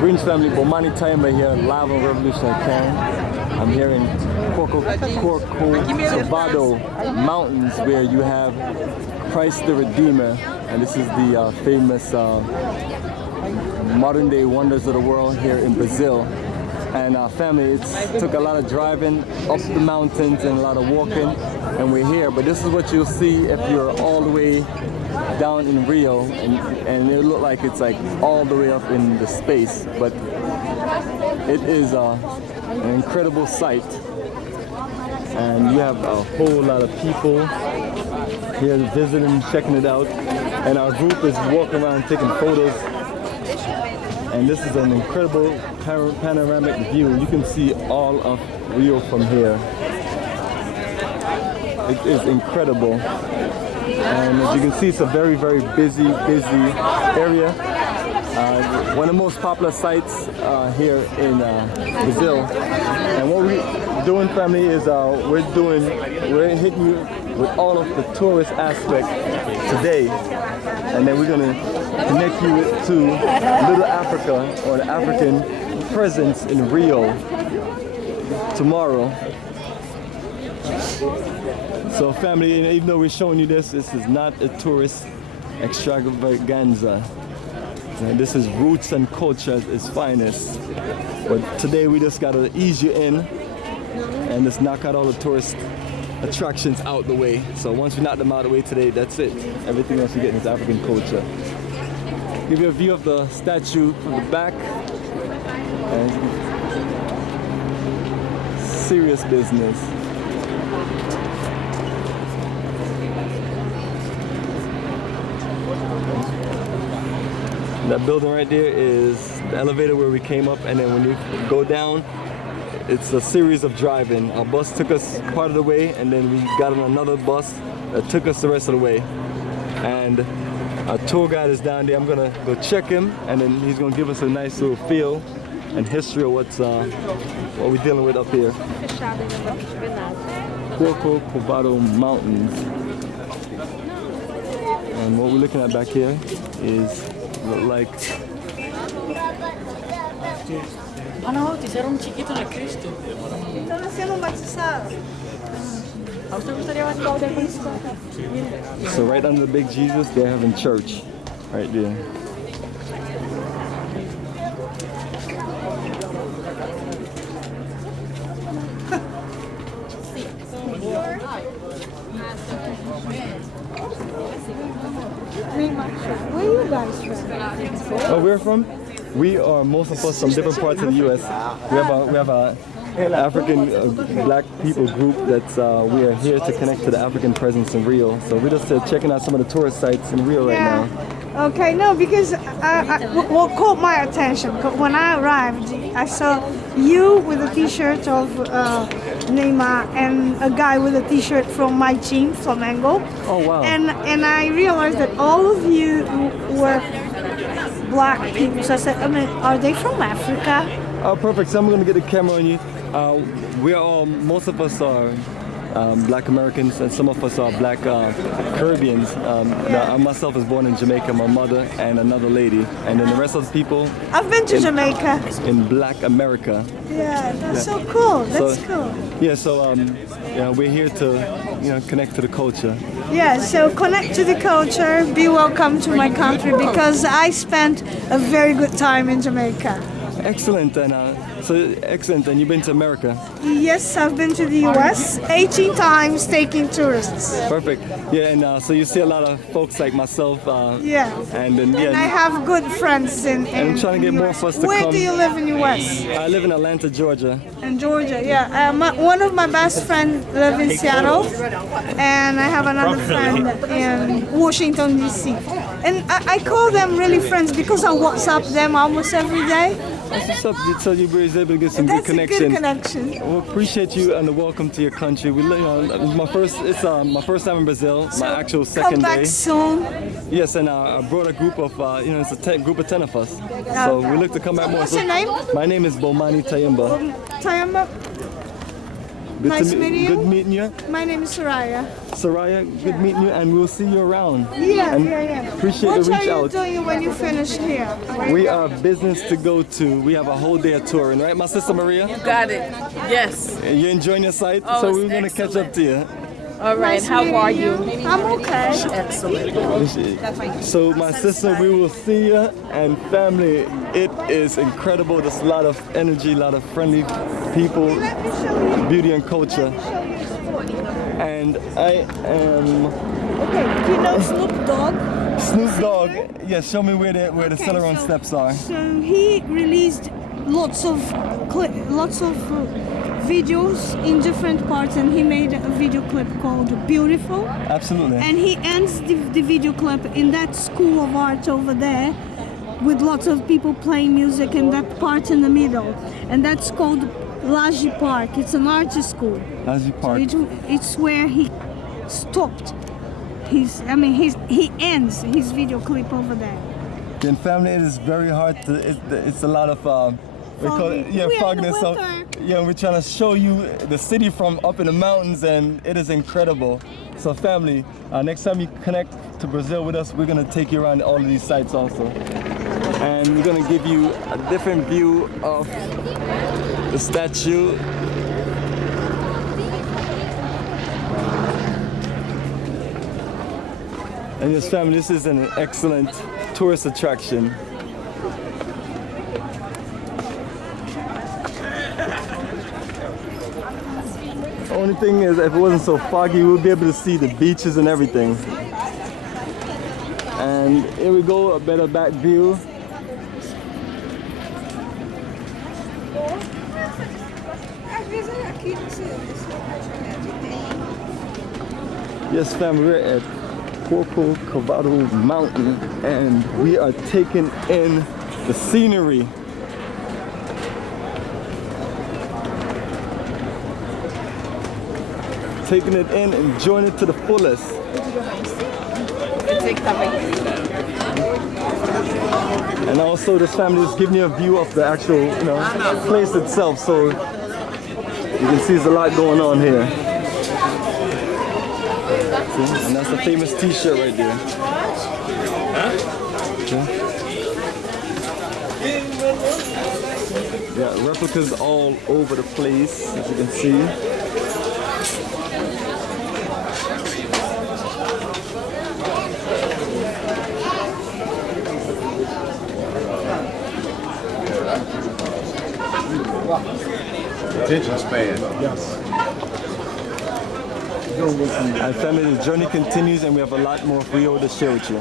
Greens family, Bomani Tayamba here, live on Revolutionary Karen. I'm here in Corcovado Mountains where you have Christ the Redeemer, and this is the famous modern day wonders of the world here in Brazil. And family, it took a lot of driving up the mountains and a lot of walking, and we're here. But this is what you'll see if you're all the way down in Rio, and it look like it's like all the way up in the space, but it is an incredible sight. And you have a whole lot of people here visiting, checking it out, and our group is walking around taking photos. And this is an incredible panoramic view. You can see all of Rio from here. It is incredible. And as you can see, it's a very, very busy area. One of the most popular sites here in Brazil. And what we're doing, family, is we're hitting you with all of the tourist aspect today. And then we're gonna connect you to Little Africa, or the African presence in Rio tomorrow. So family, even though we're showing you this is not a tourist extravaganza. This is roots and culture at its finest. But today we just gotta ease you in and just knock out all the tourist attractions out the way. So once we knock them out of the way today, that's it. Everything else you get is African culture. Give you a view of the statue from the back. And serious business. That building right there is the elevator where we came up, and then when you go down, it's a series of driving. Our bus took us part of the way, and then we got on another bus that took us the rest of the way. And our tour guide is down there. I'm gonna go check him, and then he's gonna give us a nice little feel and history of what we're dealing with up here. Corcovado Mountains. And what we're looking at back here is like no, te hicieron chiquito en el Cristo. Están haciendo un bautizado. ¿A usted gustaría bautizar con esto? So right under the big Jesus, they're having church right there. Where are you guys from? Oh, we're from? We are, most of us, from different parts of the U.S. We have a African black people group that's we are here to connect to the African presence in Rio. So we're just checking out some of the tourist sites in Rio right now. Okay, no, because what caught my attention, when I arrived, I saw you with a t-shirt of Neymar and a guy with a t-shirt from my team, Flamengo. Oh, wow. And I realized that all of you were black people. So I said, are they from Africa? Oh, perfect. So I'm going to get the camera on you. Most of us are black Americans, and some of us are black Caribbeans. I myself was born in Jamaica, my mother and another lady, and then the rest of the people. I've been to Jamaica. In Black America. Yeah, that's so cool. That's cool. Yeah, so we're here to connect to the culture. Yeah, so connect to the culture. Be welcome to my country because I spent a very good time in Jamaica. Excellent, and excellent. And you've been to America? Yes, I've been to the U.S. 18 times taking tourists. Perfect. Yeah, and so you see a lot of folks like myself. Yeah. And I have good friends in and I'm trying to get more of us to Where come. do you live in the U.S.? I live in Atlanta, Georgia. In Georgia, yeah. One of my best friends lives in Seattle, and I have another friend in Washington, D.C. And I call them really friends because I WhatsApp them almost every day. That's what's up. So you were able to get some That's good connection. A good connection. Well, appreciate you and welcome to your country. We, my first time in Brazil. So my actual second come back day. soon. Yes, and I brought a group of it's a group of 10 of us. So we look to come back more. What's your name? My name is Bomani Tayamba. Tayamba. Nice meeting you. Good meeting you. My name is Soraya. Soraya, good meeting you, and we'll see you around. Yeah, And yeah. appreciate What the reach are you out. doing when you finish here? We are business to go to. We have a whole day of touring, right, my sister Maria? Got it. Yes. You enjoying your site? Oh, So it's we're going to catch up to you. All right. Nice How meeting are you? I'm okay. Excellent. So my sister, we will see you, and family, it is incredible. There's a lot of energy, a lot of friendly people, Let me show you. beauty and culture. And I am Okay, do you know Snoop Dogg? Snoop Dogg. Yeah, show me where the Okay, Celeron so- steps are. So he released lots of videos in different parts, and he made a video clip called "Beautiful." Absolutely. And he ends the video clip in that school of art over there, with lots of people playing music, and that part in the middle, and that's called Laje Park. It's an art school. Laje Park. It's where he stopped. He ends his video clip over there. In family, it is very hard to. It's a lot of. We call it, Foggy. We are in the fogginess. So, winter. yeah, we're trying to show you the city from up in the mountains, and it is incredible. So, family, next time you connect to Brazil with us, we're gonna take you around all of these sites also, and we're gonna give you a different view of the statue. And yes, family, this is an excellent tourist attraction. The only thing is, if it wasn't so foggy, we'd be able to see the beaches and everything. And here we go, a better back view. Yes, family, we're at Cavado Mountain, and we are taking in the scenery. Taking it in, enjoying it to the fullest. And also this family is giving you a view of the actual, place itself, so you can see there's a lot going on here. See? And that's the famous t-shirt right there. Okay. Yeah, replicas all over the place, as you can see. Attention span. Yes. And family, the journey continues, and we have a lot more for you to share with you.